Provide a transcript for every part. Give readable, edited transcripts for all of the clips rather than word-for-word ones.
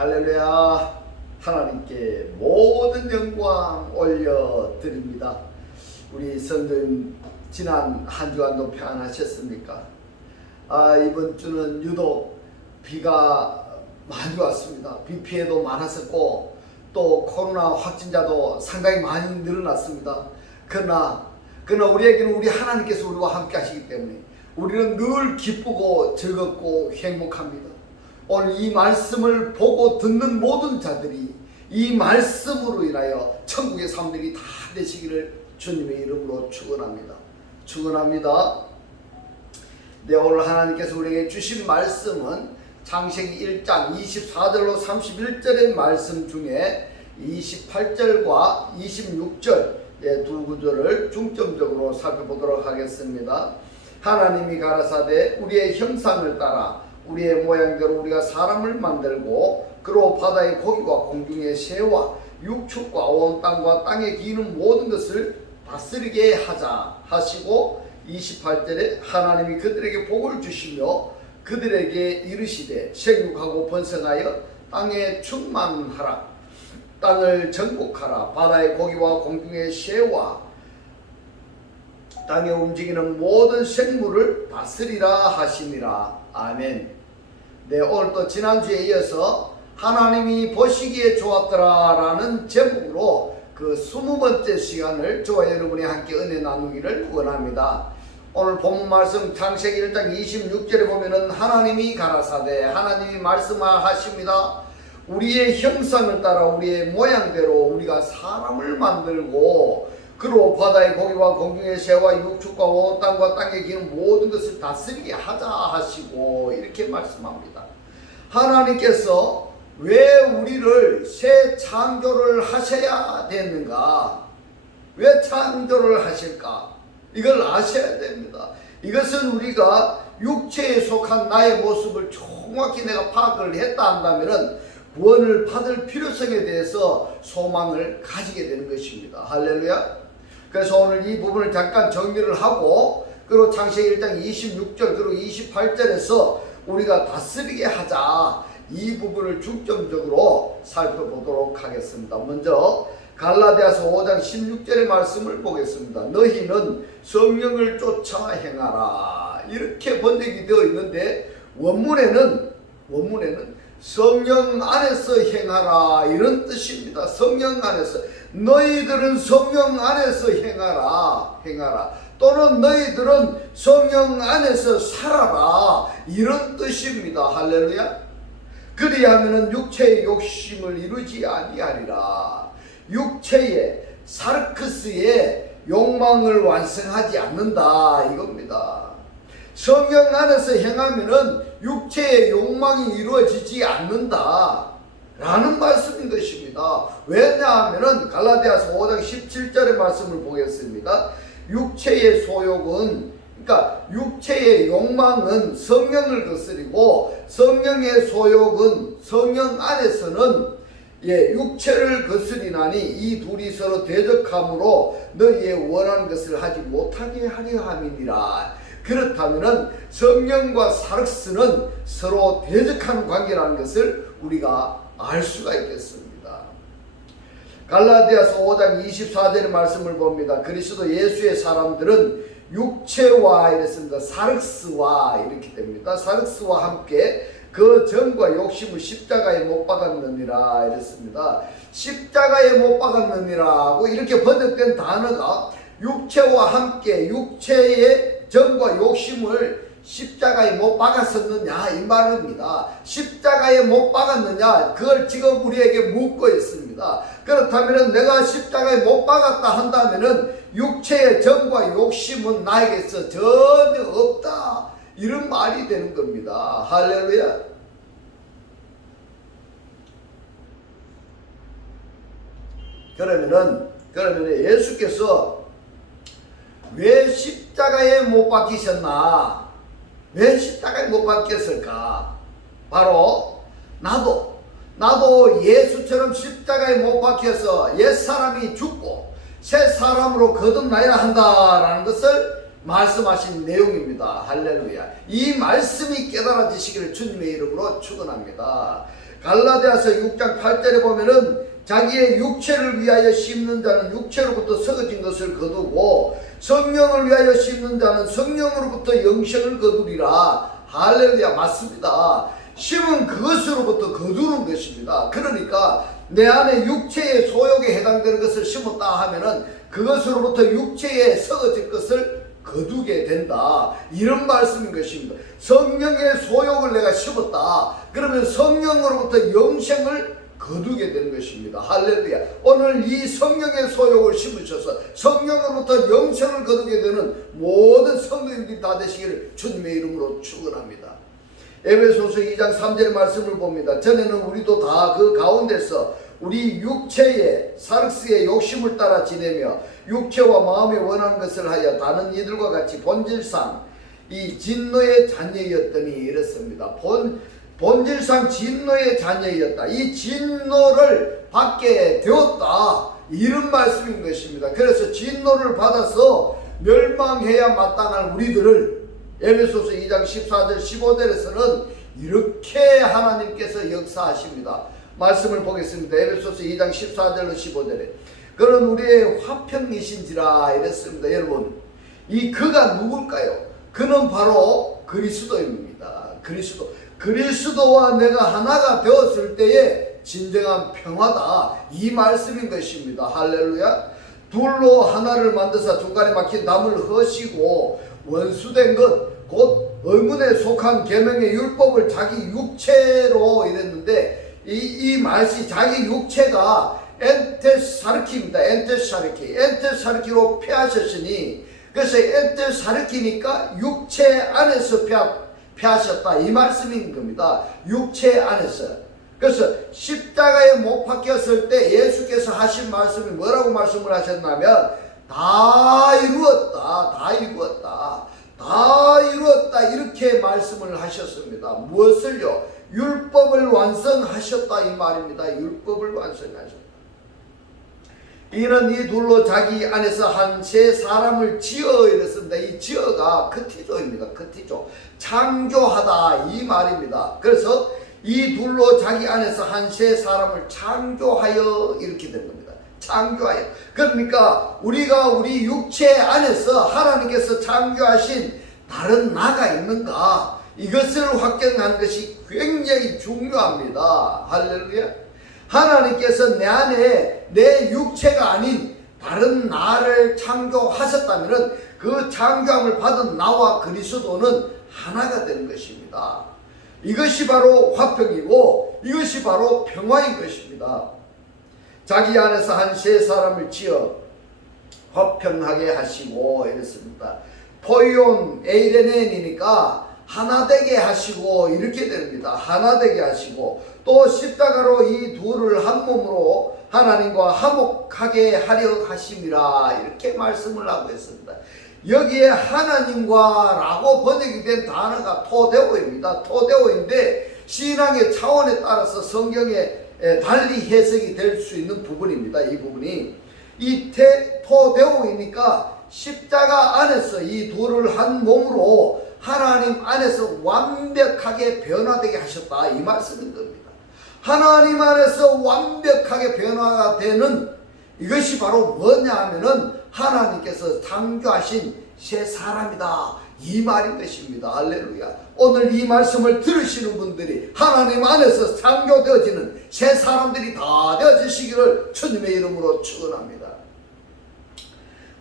할렐루야. 하나님께 모든 영광 올려드립니다. 우리 성도님 지난 한 주간도 평안하셨습니까? 이번 주는 유독 비가 많이 왔습니다. 비 피해도 많았었고 또 코로나 확진자도 상당히 많이 늘어났습니다. 그러나 우리에게는 우리 하나님께서 우리와 함께 하시기 때문에 우리는 늘 기쁘고 즐겁고 행복합니다. 오늘 이 말씀을 보고 듣는 모든 자들이 이 말씀으로 인하여 천국의 사람들이 다 되시기를 주님의 이름으로 축원합니다. 네, 오늘 하나님께서 우리에게 주신 말씀은 창세기 1장 24절로 31절의 말씀 중에 28절과 26절 두 구절을 중점적으로 살펴보도록 하겠습니다. 하나님이 가라사대 우리의 형상을 따라 우리의 모양대로 우리가 사람을 만들고 그로 바다의 고기와 공중의 새와 육축과 온 땅과 땅에 기는 모든 것을 다스리게 하자 하시고 28절에 하나님이 그들에게 복을 주시며 그들에게 이르시되 생육하고 번성하여 땅에 충만하라 땅을 정복하라 바다의 고기와 공중의 새와 땅에 움직이는 모든 생물을 다스리라 하시니라. 아멘. 네, 오늘 또 지난주에 이어서 하나님이 보시기에 좋았더라 라는 제목으로 그 20번째 시간을 저와 여러분이 함께 은혜 나누기를 원합니다. 오늘 본문 말씀 창세기 1장 26절에 보면은 하나님이 가라사대 하나님이 말씀하십니다. 우리의 형상을 따라 우리의 모양대로 우리가 사람을 만들고 그로 바다의 고기와 공중의 새와 육축과 온 땅과 땅에 기는 모든 것을 다스리게 하자 하시고 이렇게 말씀합니다. 하나님께서 왜 우리를 새 창조를 하셔야 되는가? 왜 창조를 하실까? 이걸 아셔야 됩니다. 이것은 우리가 육체에 속한 나의 모습을 정확히 내가 파악을 했다 한다면 구원을 받을 필요성에 대해서 소망을 가지게 되는 것입니다. 할렐루야. 그래서 오늘 이 부분을 잠깐 정리를 하고 그리고 창세기 1장 26절 그리고 28절에서 우리가 다스리게 하자 이 부분을 중점적으로 살펴보도록 하겠습니다. 먼저 갈라디아서 5장 16절의 말씀을 보겠습니다. 너희는 성령을 쫓아 행하라 이렇게 번역이 되어 있는데 원문에는 성령 안에서 행하라 이런 뜻입니다. 성령 안에서 너희들은 성령 안에서 행하라 또는 너희들은 성령 안에서 살아라 이런 뜻입니다. 할렐루야. 그리하면은 육체의 욕심을 이루지 아니하리라. 육체의 사르크스의 욕망을 완성하지 않는다 이겁니다. 성령 안에서 행하면은 육체의 욕망이 이루어지지 않는다 라는 말씀인 것입니다. 왜냐하면은 갈라디아서 5장 17절의 말씀을 보겠습니다. 육체의 소욕은 그러니까 육체의 욕망은 성령을 거스리고 성령의 소욕은 성령 안에서는 육체를 거스리나니 이 둘이 서로 대적함으로 너희의 원하는 것을 하지 못하게 하려 함이니라. 그렇다면 성령과 사르스는 서로 대적하는 관계라는 것을 우리가 알 수가 있겠습니다. 갈라디아서 5장 24절의 말씀을 봅니다. 그리스도 예수의 사람들은 육체와 이랬습니다. 사르스와 이렇게 됩니다. 사르스와 함께 그 정과 욕심을 십자가에 못 박았느니라 이랬습니다. 십자가에 못 박았느니라고 이렇게 번역된 단어가 육체와 함께 육체의 정과 욕심을 십자가에 못 박았었느냐 이 말입니다. 십자가에 못 박았느냐 그걸 지금 우리에게 묻고 있습니다. 그렇다면 내가 십자가에 못 박았다 한다면 육체의 정과 욕심은 나에게서 전혀 없다 이런 말이 되는 겁니다. 할렐루야. 그러면은 예수께서 왜 십자가에 못 박히셨나? 왜 십자가에 못 박혔을까? 바로 나도 예수처럼 십자가에 못 박혀서 옛사람이 죽고 새 사람으로 거듭나야 한다라는 것을 말씀하신 내용입니다. 할렐루야. 이 말씀이 깨달아지시기를 주님의 이름으로 축원합니다. 갈라디아서 6장 8절에 보면은 자기의 육체를 위하여 심는 자는 육체로부터 썩어진 것을 거두고 성령을 위하여 심는 자는 성령으로부터 영생을 거두리라. 할렐루야. 맞습니다. 심은 그것으로부터 거두는 것입니다. 그러니까 내 안에 육체의 소욕에 해당되는 것을 심었다 하면은 그것으로부터 육체에 썩어질 것을 거두게 된다. 이런 말씀인 것입니다. 성령의 소욕을 내가 심었다. 그러면 성령으로부터 영생을 거두게 되는 것입니다. 할렐루야. 오늘 이 성령의 소욕을 심으셔서 성령으로부터 영생을 거두게 되는 모든 성도님들이 다 되시기를 주님의 이름으로 축원합니다. 에베소서 2장 3절의 말씀을 봅니다. 전에는 우리도 다 그 가운데서 우리 육체의 사르스의 욕심을 따라 지내며 육체와 마음에 원하는 것을 하여 다른 이들과 같이 본질상 이 진노의 자녀였더니 이렇습니다. 본질상 진노의 자녀였다. 이 진노를 받게 되었다. 이런 말씀인 것입니다. 그래서 진노를 받아서 멸망해야 마땅한 우리들을 에베소서 2장 14절 15절에서는 이렇게 하나님께서 역사하십니다. 말씀을 보겠습니다. 에베소서 2장 14절로 15절에 그런 우리의 화평이신지라 이랬습니다. 여러분, 이 그가 누굴까요? 그는 바로 그리스도입니다. 그리스도와 내가 하나가 되었을 때에 진정한 평화다. 이 말씀인 것입니다. 할렐루야. 둘로 하나를 만드사 중간에 막힌 담을 허시고 원수된 것 곧 의문에 속한 계명의 율법을 자기 육체로 이랬는데 이 말씀이 자기 육체가 엔테사르키입니다. 엔테사르키로 폐하셨으니 그래서 엔테사르키니까 육체 안에서 폐하셨다. 이 말씀인 겁니다. 육체 안에서. 그래서 십자가에 못 박혔을 때 예수께서 하신 말씀이 뭐라고 말씀을 하셨냐면 다 이루었다. 이렇게 말씀을 하셨습니다. 무엇을요? 율법을 완성하셨다 이 말입니다. 율법을 완성하셨다. 이는 이 둘로 자기 안에서 한 세 사람을 지어 이랬습니다. 이 지어가 크티조입니다. 크티조. 창조하다 이 말입니다. 그래서 이 둘로 자기 안에서 한 세 사람을 창조하여 이렇게 된 겁니다. 창조하여. 그러니까 우리가 우리 육체 안에서 하나님께서 창조하신 다른 나가 있는가? 이것을 확정하는 것이 굉장히 중요합니다. 할렐루야. 하나님께서 내 안에 내 육체가 아닌 다른 나를 창조하셨다면 그 창조함을 받은 나와 그리스도는 하나가 되는 것입니다. 이것이 바로 화평이고 이것이 바로 평화인 것입니다. 자기 안에서 한 세 사람을 지어 화평하게 하시고 이랬습니다. 포이온 에이레넨이니까 하나 되게 하시고 이렇게 됩니다. 하나 되게 하시고 또 십자가로 이 둘을 한 몸으로 하나님과 화목하게 하려 하심이라 이렇게 말씀을 하고 있습니다. 여기에 하나님과 라고 번역이 된 단어가 토데오입니다. 토데오인데 신앙의 차원에 따라서 성경에 달리 해석이 될 수 있는 부분입니다. 이 부분이 이 토데오이니까 십자가 안에서 이 둘을 한 몸으로 하나님 안에서 완벽하게 변화되게 하셨다 이 말씀인 겁니다. 하나님 안에서 완벽하게 변화가 되는 이것이 바로 뭐냐 하면은 하나님께서 창조하신 새 사람이다 이 말인 것입니다. 할렐루야. 오늘 이 말씀을 들으시는 분들이 하나님 안에서 창조되어지는 새 사람들이 다 되어지시기를 주님의 이름으로 축원합니다.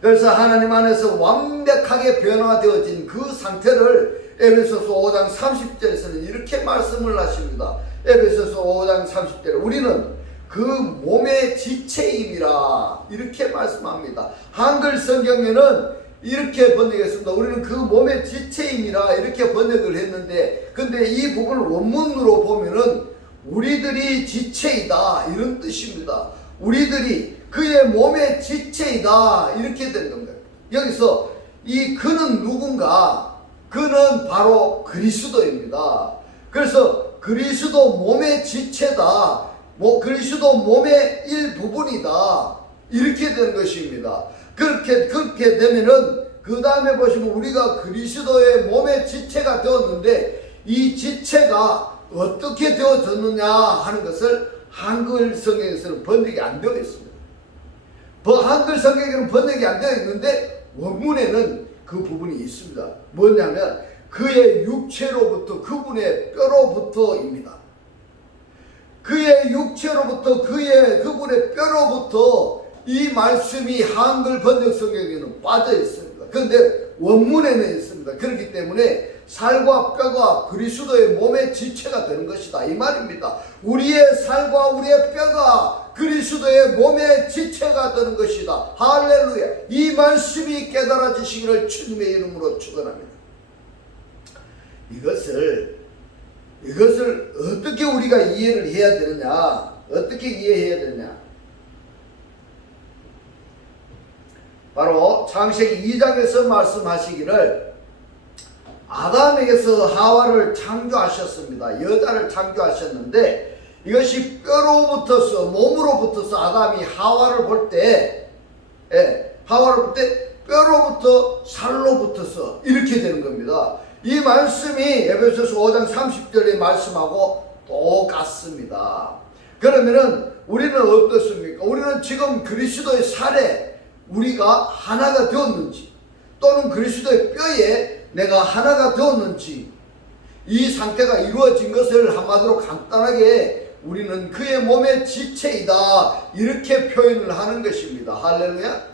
그래서 하나님 안에서 완벽하게 변화되어진 그 상태를 에베소서 5장 30절에서는 이렇게 말씀을 하십니다. 에베소서 5장 30절에 우리는 그 몸의 지체임이라 이렇게 말씀합니다. 한글 성경에는 이렇게 번역했습니다. 우리는 그 몸의 지체임이라 이렇게 번역을 했는데 근데 이 부분을 원문으로 보면은 우리들이 지체이다 이런 뜻입니다. 우리들이 그의 몸의 지체이다 이렇게 된 겁니다. 여기서 이 그는 누군가? 그는 바로 그리스도입니다. 그래서 그리스도 몸의 지체다. 그리스도 몸의 일부분이다. 이렇게 된 것입니다. 그렇게 되면은 그 다음에 보시면 우리가 그리스도의 몸의 지체가 되었는데 이 지체가 어떻게 되어졌느냐 하는 것을 한글 성경에서는 번역이 안 되어 있습니다. 한글 성경에는 번역이 안 되어 있는데 원문에는 그 부분이 있습니다. 뭐냐면 그의 육체로부터 그분의 뼈로부터입니다. 그의 육체로부터 그분의 뼈로부터 이 말씀이 한글 번역 성경에는 빠져 있습니다. 그런데 원문에는 있습니다. 그렇기 때문에 살과 뼈가 그리스도의 몸의 지체가 되는 것이다 이 말입니다. 우리의 살과 우리의 뼈가 그리스도의 몸의 지체가 되는 것이다. 할렐루야. 이 말씀이 깨달아지시기를 주님의 이름으로 축원합니다. 이것을 어떻게 우리가 이해를 해야 되느냐? 어떻게 이해해야 되느냐? 바로 창세기 2장에서 말씀하시기를 아담에게서 하와를 창조하셨습니다. 여자를 창조하셨는데 이것이 뼈로부터서 몸으로부터서 아담이 하와를 볼 때 뼈로부터 살로부터서 이렇게 되는 겁니다. 이 말씀이 에베소서 5장 30절의 말씀하고 똑같습니다. 그러면은 우리는 어떻습니까? 우리는 지금 그리스도의 살에 우리가 하나가 되었는지 또는 그리스도의 뼈에 내가 하나가 되었는지 이 상태가 이루어진 것을 한마디로 간단하게 우리는 그의 몸의 지체이다 이렇게 표현을 하는 것입니다. 할렐루야.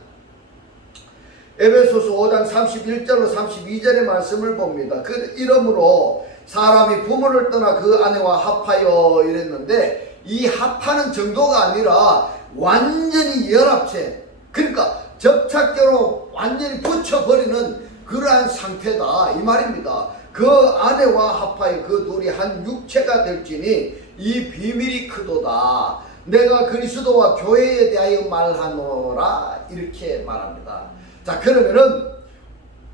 에베소서 5장 31절로 32절의 말씀을 봅니다. 그 이러므로 사람이 부모를 떠나 그 아내와 합하여 이랬는데 이 합하는 정도가 아니라 완전히 연합체, 그러니까 접착제로 완전히 붙여버리는 그러한 상태다 이 말입니다. 그 아내와 합하여 그 둘이 한 육체가 될지니 이 비밀이 크도다. 내가 그리스도와 교회에 대하여 말하노라 이렇게 말합니다. 자, 그러면은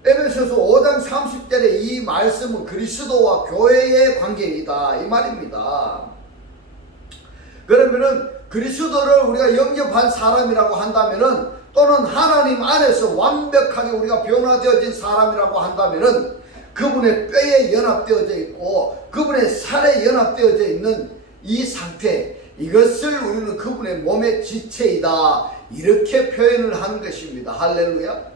에베소서 5장 30절의 이 말씀은 그리스도와 교회의 관계이다 이 말입니다. 그러면은 그리스도를 우리가 영접한 사람이라고 한다면은 또는 하나님 안에서 완벽하게 우리가 변화되어진 사람이라고 한다면은 그분의 뼈에 연합되어져 있고 그분의 살에 연합되어져 있는 이 상태, 이것을 우리는 그분의 몸의 지체이다 이렇게 표현을 하는 것입니다. 할렐루야.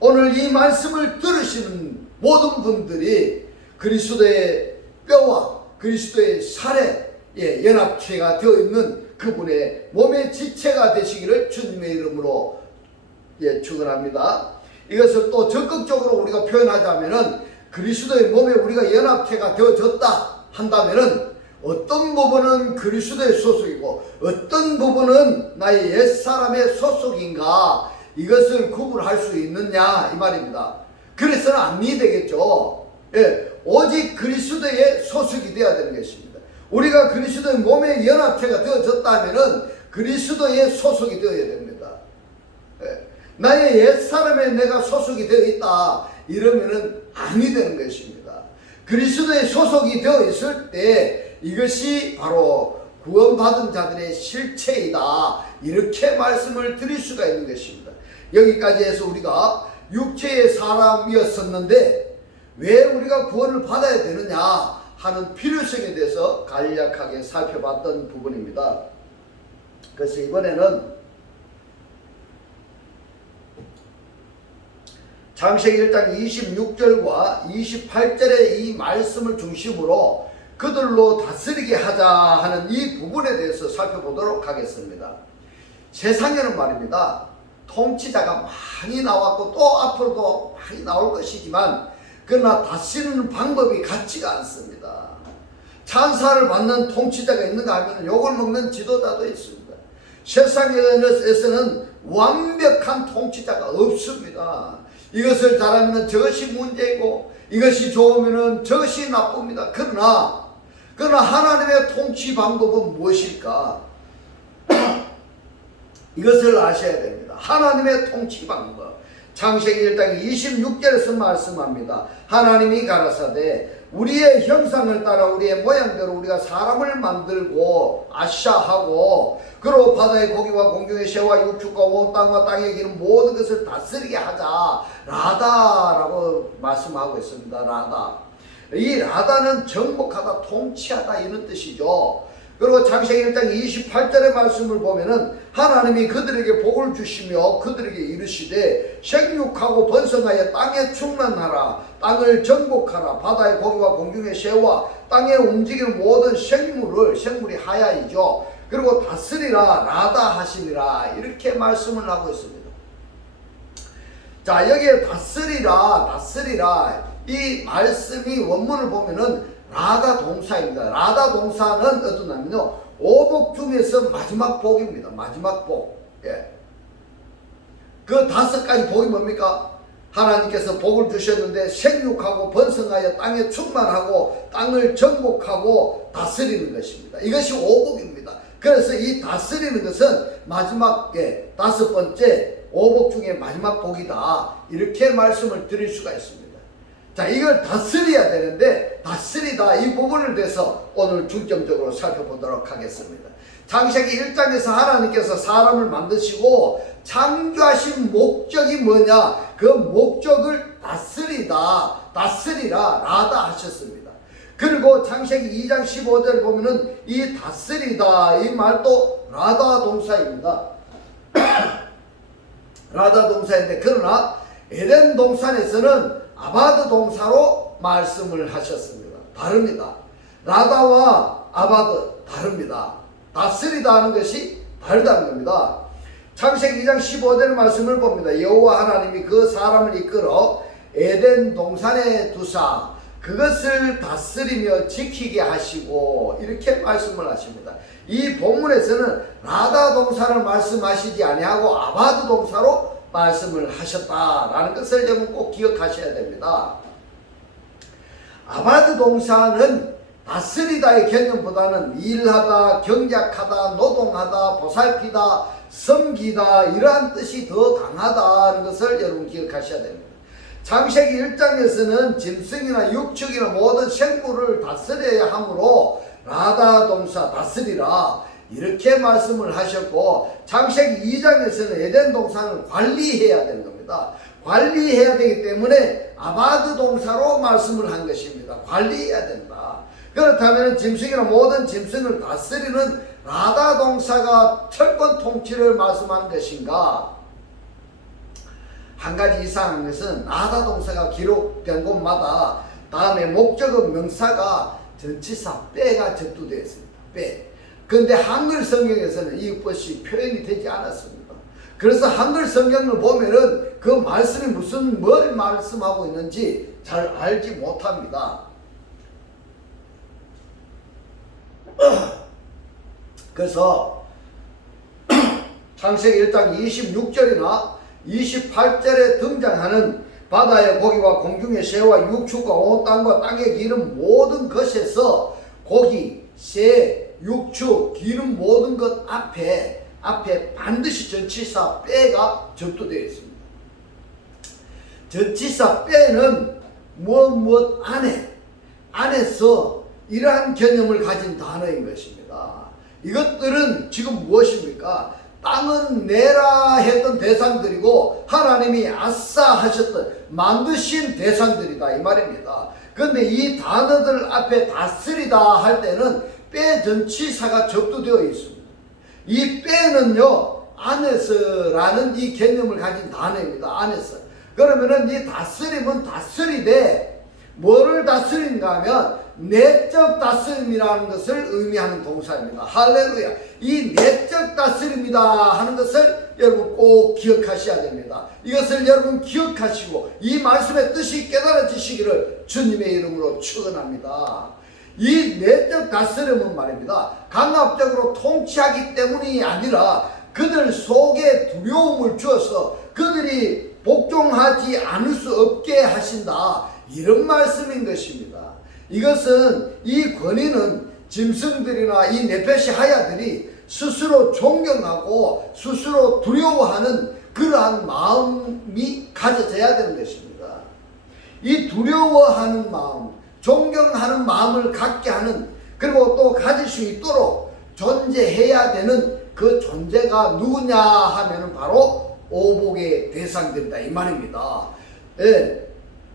오늘 이 말씀을 들으시는 모든 분들이 그리스도의 뼈와 그리스도의 살에 연합체가 되어 있는 그분의 몸의 지체가 되시기를 주님의 이름으로 축원합니다. 이것을 또 적극적으로 우리가 표현하자면은 그리스도의 몸에 우리가 연합체가 되어졌다 한다면은 어떤 부분은 그리스도의 소속이고 어떤 부분은 나의 옛사람의 소속인가 이것을 구분할 수 있느냐 이 말입니다. 그래서는 안 되겠죠. 오직 그리스도의 소속이 되어야 되는 것입니다. 우리가 그리스도의 몸의 연합체가 되어졌다면은 그리스도의 소속이 되어야 됩니다. 나의 옛사람에 내가 소속이 되어 있다 이러면은 아니 되는 것입니다. 그리스도의 소속이 되어 있을 때 이것이 바로 구원받은 자들의 실체이다 이렇게 말씀을 드릴 수가 있는 것입니다. 여기까지 해서 우리가 육체의 사람이었었는데 왜 우리가 구원을 받아야 되느냐 하는 필요성에 대해서 간략하게 살펴봤던 부분입니다. 그래서 이번에는 창세기 1장 26절과 28절의 이 말씀을 중심으로 그들로 다스리게 하자 하는 이 부분에 대해서 살펴보도록 하겠습니다. 세상에는 말입니다, 통치자가 많이 나왔고 또 앞으로도 많이 나올 것이지만 그러나 다스리는 방법이 같지가 않습니다. 찬사를 받는 통치자가 있는가 하면 욕을 먹는 지도자도 있습니다. 세상에서는 완벽한 통치자가 없습니다. 이것을 잘하면 저것이 문제이고 이것이 좋으면 저것이 나쁩니다. 그러나 하나님의 통치 방법은 무엇일까? 이것을 아셔야 됩니다. 하나님의 통치 방법. 창세기 1장 26절에서 말씀합니다. 하나님이 가라사대 우리의 형상을 따라 우리의 모양대로 우리가 사람을 만들고 아샤하고 그로 바다의 고기와 공중의 새와 육축과 온 땅과 땅에 기는 모든 것을 다스리게 하자. 라다라고 말씀하고 있습니다. 라다. 이 라다는 정복하다, 통치하다 이런 뜻이죠. 그리고 창세기 1장 28절의 말씀을 보면은 하나님이 그들에게 복을 주시며 그들에게 이르시되 생육하고 번성하여 땅에 충만하라. 땅을 정복하라. 바다의 고기와 공중의 새와 땅에 움직이는 모든 생물이 하야이죠. 그리고 다스리라, 라다 하시니라 이렇게 말씀을 하고 있습니다. 자, 여기에 다스리라 이 말씀이 원문을 보면은 라다 동사입니다. 라다 동사는 어떠냐면요, 오복 중에서 마지막 복입니다. 마지막 복. 예. 그 5가지 복이 뭡니까? 하나님께서 복을 주셨는데 생육하고 번성하여 땅에 충만하고 땅을 정복하고 다스리는 것입니다. 이것이 오복입니다. 그래서 이 다스리는 것은 마지막 5번째 오복 중에 마지막 복이다. 이렇게 말씀을 드릴 수가 있습니다. 자, 이걸 다스려야 되는데 다스리다 이 부분을 대해서 오늘 중점적으로 살펴보도록 하겠습니다. 창세기 1장에서 하나님께서 사람을 만드시고 창조하신 목적이 뭐냐? 그 목적을 다스리라 라다 하셨습니다. 그리고 창세기 2장 15절 보면은 이 다스리다 이 말도 라다 동사입니다. 라다 동사인데, 그러나 에덴 동산에서는 아바드 동사로 말씀을 하셨습니다. 다릅니다. 라다와 아바드 다릅니다. 다스리다 하는 것이 다르다는 겁니다. 창세기 2장 15절 말씀을 봅니다. 여호와 하나님이 그 사람을 이끌어 에덴 동산에 두사 그것을 다스리며 지키게 하시고 이렇게 말씀을 하십니다. 이 본문에서는 라다 동사를 말씀하시지 아니하고 아바드 동사로 말씀을 하셨다라는 것을 여러분 꼭 기억하셔야 됩니다. 아바드 동사는 다스리다의 개념보다는 일하다, 경작하다, 노동하다, 보살피다, 섬기다 이러한 뜻이 더 강하다는 것을 여러분 기억하셔야 됩니다. 창세기 1장에서는 짐승이나 육축이나 모든 생물을 다스려야 하므로 라다 동사 다스리라 이렇게 말씀을 하셨고, 창세기 2장에서는 에덴 동산을 관리해야 되는 겁니다. 관리해야 되기 때문에 아바드 동사로 말씀을 한 것입니다. 관리해야 된다. 그렇다면 짐승이나 모든 짐승을 다스리는 라다 동사가 철권 통치를 말씀한 것인가? 한 가지 이상한 것은 라다 동사가 기록된 곳마다 다음에 목적어 명사가 전치사 빼가 접두되어 있습니다. 빼. 그런데 한글 성경에서는 이것이 표현이 되지 않았습니다. 그래서 한글 성경을 보면은 그 말씀이 뭘 말씀하고 있는지 잘 알지 못합니다. 그래서 창세기 1장 26절이나 28절에 등장하는 바다의 고기와 공중의 새와 육축과 온 땅과 땅에 기는 모든 것에서 고기, 새, 육축, 기는 모든 것 앞에 반드시 전치사 빼가 접두되어 있습니다. 전치사 빼는 무엇 안에서 이러한 개념을 가진 단어인 것입니다. 이것들은 지금 무엇입니까? 땅은 내라 했던 대상들이고 하나님이 아싸 하셨던 만드신 대상들이다 이 말입니다. 그런데 이 단어들 앞에 다스리다 할 때는 빼 전치사가 접두되어 있습니다. 이 빼는요 안에서라는 이 개념을 가진 단어입니다. 안에서. 그러면은 이 다스림은 다스리되 뭐를 다스린가 하면 내적 다스림이라는 것을 의미하는 동사입니다. 할렐루야. 이 내적 다스림이다 하는 것을 여러분 꼭 기억하셔야 됩니다. 이것을 여러분 기억하시고 이 말씀의 뜻이 깨달아지시기를 주님의 이름으로 축원합니다. 이 내적 다스림은 말입니다, 강압적으로 통치하기 때문이 아니라 그들 속에 두려움을 주어서 그들이 복종하지 않을 수 없게 하신다 이런 말씀인 것입니다. 이것은 이 권위는 짐승들이나 이 네페시 하야들이 스스로 존경하고 스스로 두려워하는 그러한 마음이 가져져야 되는 것입니다. 이 두려워하는 마음, 존경하는 마음을 갖게 하는, 그리고 또 가질 수 있도록 존재해야 되는 그 존재가 누구냐 하면은 바로 오복의 대상들이다 이 말입니다. 예,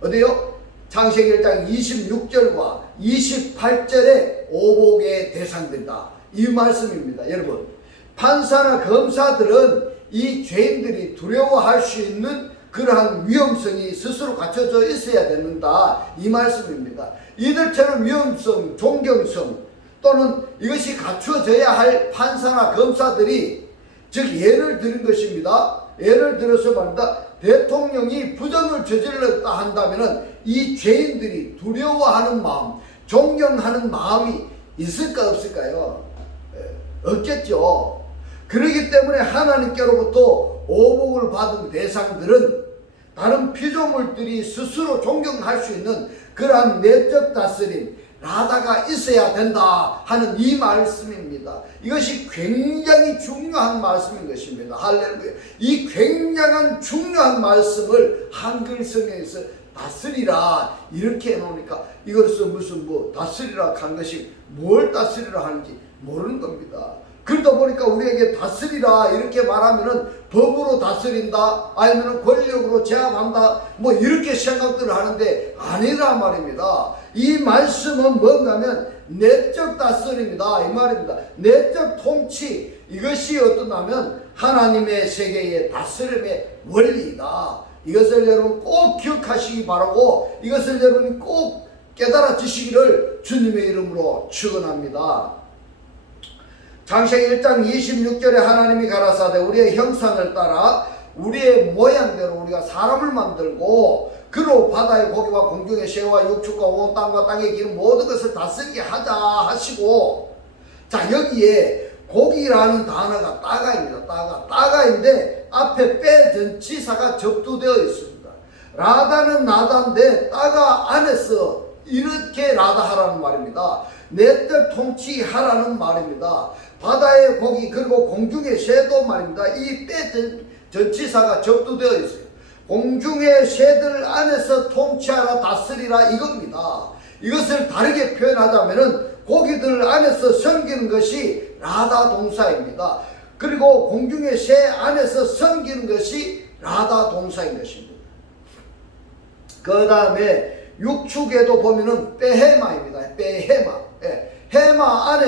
어디요? 창세기 1장 26절과 28절의 오복의 대상들이다. 이 말씀입니다. 여러분, 판사나 검사들은 이 죄인들이 두려워할 수 있는 그러한 위험성이 스스로 갖춰져 있어야 된다. 이 말씀입니다. 이들처럼 위험성, 존경성 또는 이것이 갖춰져야 할 판사나 검사들이, 즉 예를 들은 것입니다. 예를 들어서 말입니다. 대통령이 부정을 저질렀다 한다면 이 죄인들이 두려워하는 마음, 존경하는 마음이 있을까 없을까요? 없겠죠. 그렇기 때문에 하나님께로부터 오복을 받은 대상들은 다른 피조물들이 스스로 존경할 수 있는 그러한 내적 다스림, 라다가 있어야 된다 하는 이 말씀입니다. 이것이 굉장히 중요한 말씀인 것입니다. 할렐루야. 이 굉장한 중요한 말씀을 한글 성경에서 다스리라 이렇게 해놓으니까 이것은 무슨 다스리라 한 것이 뭘 다스리라 하는지 모르는 겁니다. 그러다 보니까 우리에게 다스리라 이렇게 말하면은 법으로 다스린다, 아니면 권력으로 제압한다, 이렇게 생각들을 하는데 아니라 말입니다. 이 말씀은 뭔가 하면 내적 다스림이다 이 말입니다. 내적 통치, 이것이 어떠냐면 하나님의 세계의 다스림의 원리이다. 이것을 여러분 꼭 기억하시기 바라고, 이것을 여러분이 꼭 깨달아지시기를 주님의 이름으로 축원합니다. 창세기 1장 26절에 하나님이 가라사대 우리의 형상을 따라 우리의 모양대로 우리가 사람을 만들고 그로 바다의 고기와 공중의 새와 육축과 온 땅과 땅에 기는 모든 것을 다스리게 하자 하시고, 자 여기에 고기라는 단어가 따가입니다. 따가인데 앞에 빼 전치사가 접두되어 있습니다. 라다는 나다인데 따가 안에서 이렇게 라다하라는 말입니다. 내적 통치하라는 말입니다. 바다의 고기 그리고 공중의 새도 말입니다. 이 빼 전치사가 접두되어 있어요. 공중의 새들 안에서 통치하라 다스리라 이겁니다. 이것을 다르게 표현하자면은 고기들 안에서 섬기는 것이 라다 동사입니다. 그리고 공중의 새 안에서 섬기는 것이 라다 동사인 것입니다. 그 다음에 육축에도 보면은 빼헤마입니다. 빼헤마. 헤마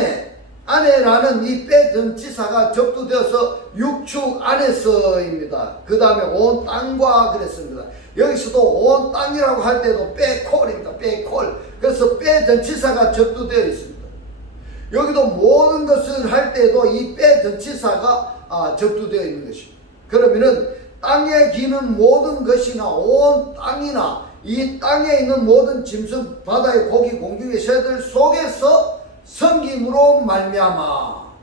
안에라는 이 빼 전치사가 접두되어서 육축 안에서입니다. 그 다음에 온 땅과 그랬습니다. 여기서도 온 땅이라고 할 때도 빼콜입니다. 빼콜. 그래서 빼 전치사가 접두되어 있습니다. 여기도 모든 것을 할 때도 이 빼 전치사가 접두되어 있는 것입니다. 그러면은 땅에 기는 모든 것이나 온 땅이나 이 땅에 있는 모든 짐승, 바다의 고기, 공중의 새들 속에서 섬김으로 말미암아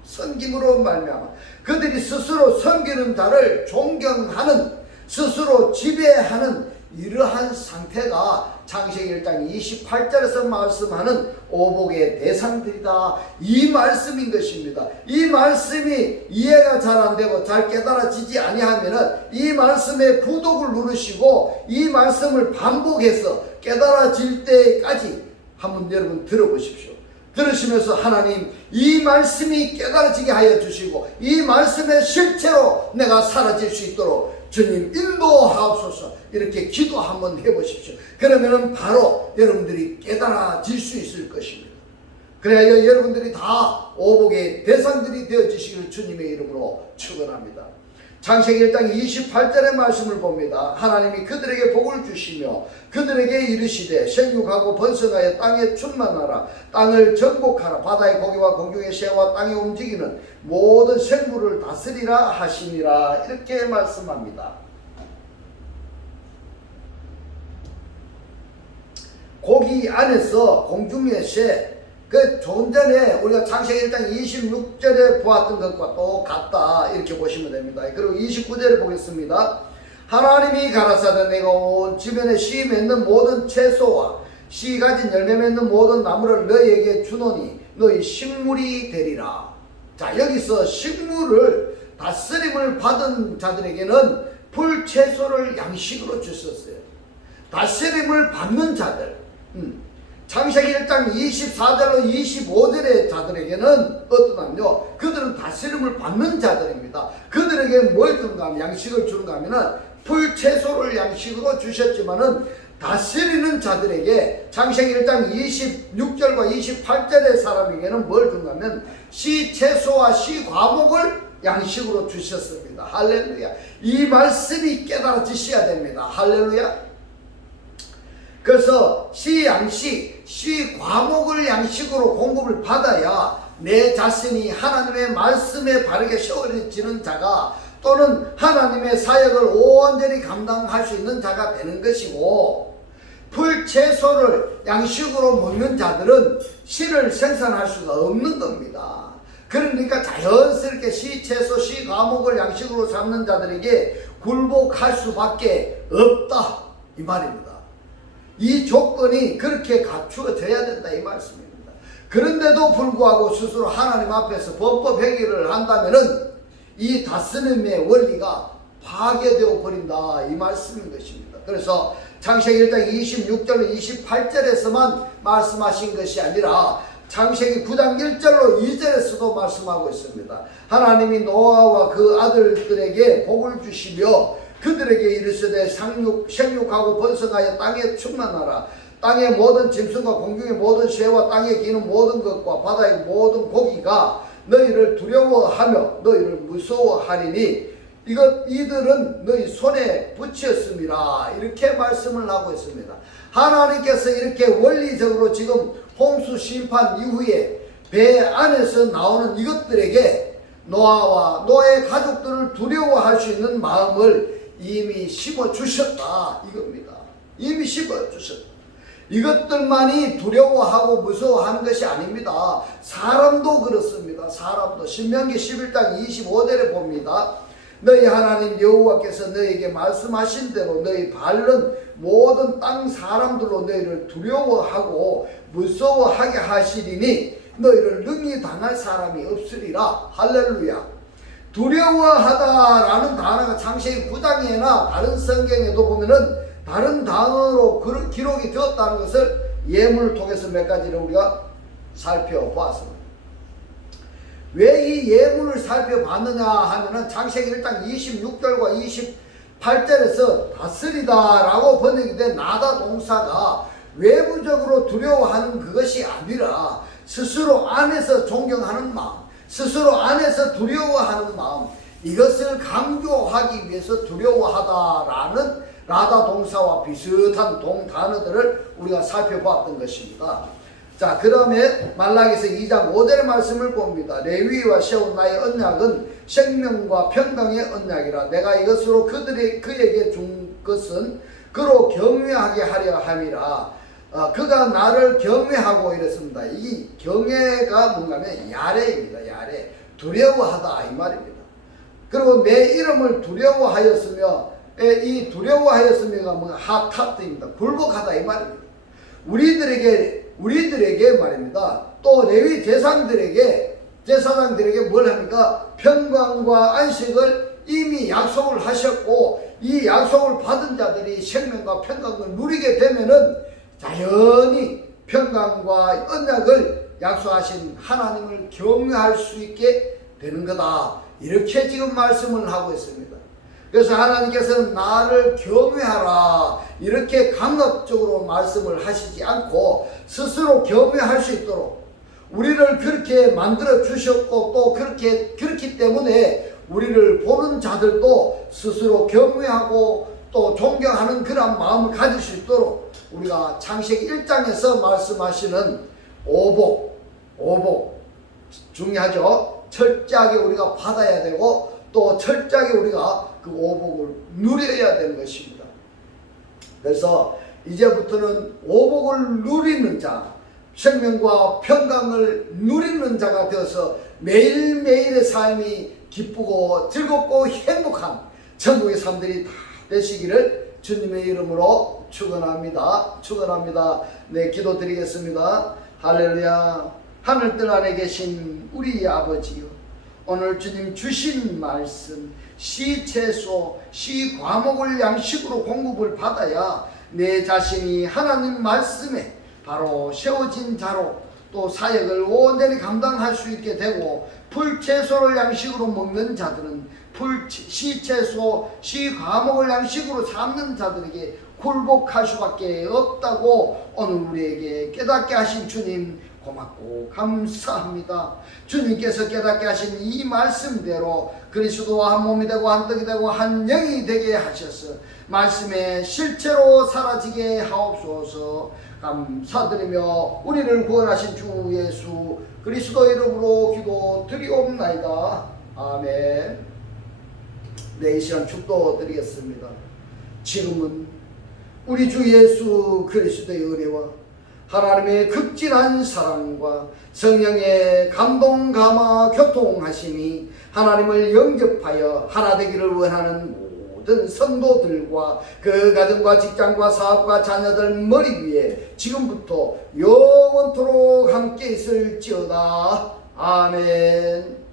그들이 스스로 섬기는 자를 존경하는, 스스로 지배하는 이러한 상태가 창세기 1장 28절에서 말씀하는 오복의 대상들이다 이 말씀인 것입니다. 이 말씀이 이해가 잘 안되고 잘 깨달아지지 아니하면은 이 말씀에 구독을 누르시고 이 말씀을 반복해서 깨달아질 때까지 한번 여러분 들어보십시오. 들으시면서 하나님 이 말씀이 깨달아지게 하여 주시고 이 말씀의 실체로 내가 사라질 수 있도록 주님 인도하옵소서 이렇게 기도 한번 해보십시오. 그러면은 바로 여러분들이 깨달아질 수 있을 것입니다. 그래야 여러분들이 다 오복의 대상들이 되어지시기를 주님의 이름으로 축원합니다. 창세기 1장 28절의 말씀을 봅니다. 하나님이 그들에게 복을 주시며 그들에게 이르시되 생육하고 번성하여 땅에 충만하라. 땅을 정복하라. 바다의 고기와 공중의 새와 땅에 움직이는 모든 생물을 다스리라 하시니라. 이렇게 말씀합니다. 고기 안에서 공중의 새, 좀 전에 우리가 창세기 1장 26절에 보았던 것과 똑같다 이렇게 보시면 됩니다. 그리고 29절에 보겠습니다. 하나님이 가라사대 내가 온 지면에 씨 맺는 모든 채소와 씨 가진 열매 맺는 모든 나무를 너희에게 주노니 너희 식물이 되리라. 자 여기서 식물을 다스림을 받은 자들에게는 풀 채소를 양식으로 주셨어요. 다스림을 받는 자들, 창세기 1장 24절로 25절의 자들에게는 어떠냐면요, 그들은 다스림을 받는 자들입니다. 그들에게 뭘 주는가 하면, 양식을 주는가 하면은 풀 채소를 양식으로 주셨지만은 다스리는 자들에게 창세기 1장 26절과 28절의 사람에게는 뭘 준다면 씨 채소와 씨 과목을 양식으로 주셨습니다. 할렐루야. 이 말씀이 깨달아지셔야 됩니다. 할렐루야. 그래서 씨 양식, 씨 과목을 양식으로 공급을 받아야 내 자신이 하나님의 말씀에 바르게 세워지는 자가 또는 하나님의 사역을 온전히 감당할 수 있는 자가 되는 것이고, 풀 채소를 양식으로 먹는 자들은 씨를 생산할 수가 없는 겁니다. 그러니까 자연스럽게 씨 채소, 씨 과목을 양식으로 삼는 자들에게 굴복할 수밖에 없다 이 말입니다. 이 조건이 그렇게 갖추어져야 된다 이 말씀입니다. 그런데도 불구하고 스스로 하나님 앞에서 범법 행위를 한다면은 이 다스림의 원리가 파괴되어 버린다 이 말씀인 것입니다. 그래서 창세기 1장 26절 28절에서만 말씀하신 것이 아니라 창세기 9장 1절로 2절에서도 말씀하고 있습니다. 하나님이 노아와 그 아들들에게 복을 주시며 그들에게 이르시되 생육하고 번성하여 땅에 충만하라. 땅의 모든 짐승과 공중의 모든 새와 땅에 기는 모든 것과 바다의 모든 고기가 너희를 두려워하며 너희를 무서워하리니 이들은 너희 손에 붙였음이라. 이렇게 말씀을 하고 있습니다. 하나님께서 이렇게 원리적으로 지금 홍수 심판 이후에 배 안에서 나오는 이것들에게 노아와 노아의 가족들을 두려워할 수 있는 마음을 이미 심어주셨다 이겁니다. 이미 심어주셨다. 이것들만이 두려워하고 무서워하는 것이 아닙니다. 사람도 그렇습니다. 사람도 신명기 11장 25절에 봅니다. 너희 하나님 여호와께서 너희에게 말씀하신 대로 너희 밟는 모든 땅 사람들로 너희를 두려워하고 무서워하게 하시리니 너희를 능히 당할 사람이 없으리라. 할렐루야. 두려워하다라는 단어가 창세기 9장에나 다른 성경에도 보면은 다른 단어로 기록이 되었다는 것을 예문을 통해서 몇 가지를 우리가 살펴보았습니다. 왜 이 예문을 살펴봤느냐 하면은 창세기 1장 26절과 28절에서 다스리다라고 번역이 된 나다 동사가 외부적으로 두려워하는 그것이 아니라 스스로 안에서 존경하는 마음, 스스로 안에서 두려워하는 마음, 이것을 강조하기 위해서 두려워하다라는 나다 동사와 비슷한 동단어들을 우리가 살펴봤던 것입니다. 자, 그 다음에 말라기서 2장 5절의 말씀을 봅니다. 레위와 세운 나의 언약은 생명과 평강의 언약이라. 내가 이것으로 그에게 준 것은 그로 경외하게 하려 함이라. 그가 나를 경외하고 이랬습니다. 이 경외가 뭔가 하면 야레입니다. 야레. 두려워하다 이 말입니다. 그리고 내 이름을 두려워하였으며, 이 두려워하였으며가 뭔가 하타트입니다. 굴복하다 이 말입니다. 우리들에게 말입니다. 또 레위 제사장들에게 뭘 합니까? 평강과 안식을 이미 약속을 하셨고, 이 약속을 받은 자들이 생명과 평강을 누리게 되면은 자연히 평강과 언약을 약속하신 하나님을 경외할 수 있게 되는 거다. 이렇게 지금 말씀을 하고 있습니다. 그래서 하나님께서는 나를 경외하라 이렇게 강압적으로 말씀을 하시지 않고 스스로 경외할 수 있도록 우리를 그렇게 만들어 주셨고, 또 그렇기 때문에 우리를 보는 자들도 스스로 경외하고 또 존경하는 그런 마음을 가질 수 있도록 우리가 창세기 1장에서 말씀하시는 오복 중요하죠. 철저하게 우리가 받아야 되고 또 철저하게 우리가 그 오복을 누려야 되는 것입니다. 그래서 이제부터는 오복을 누리는 자, 생명과 평강을 누리는 자가 되어서 매일매일의 삶이 기쁘고 즐겁고 행복한 천국의 삶들이 다 되시기를 주님의 이름으로 축원합니다. 네, 기도드리겠습니다. 할렐루야. 하늘들 안에 계신 우리 아버지요, 오늘 주님 주신 말씀 씨 채소, 씨 과목을 양식으로 공급을 받아야 내 자신이 하나님 말씀에 바로 세워진 자로 또 사역을 온전히 감당할 수 있게 되고, 풀 채소를 양식으로 먹는 자들은 씨 채소, 씨 과목을 양식으로 삼는 자들에게 굴복할 수밖에 없다고 오늘 우리에게 깨닫게 하신 주님 고맙고 감사합니다. 주님께서 깨닫게 하신 이 말씀대로 그리스도와 한 몸이 되고 한 떡이 되고 한 영이 되게 하셔서 말씀에 실체로 사라지게 하옵소서. 감사드리며 우리를 구원하신 주 예수 그리스도 이름으로 기도 드리옵나이다. 아멘. 네, 이 시간 축도 드리겠습니다. 지금은 우리 주 예수 그리스도의 은혜와 하나님의 극진한 사랑과 성령의 감동 감화 교통하심이 하나님을 영접하여 하나 되기를 원하는 모든 성도들과 그 가정과 직장과 사업과 자녀들 머리 위에 지금부터 영원토록 함께 있을지어다. 아멘.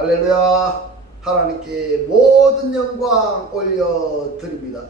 할렐루야. 하나님께 모든 영광 올려드립니다.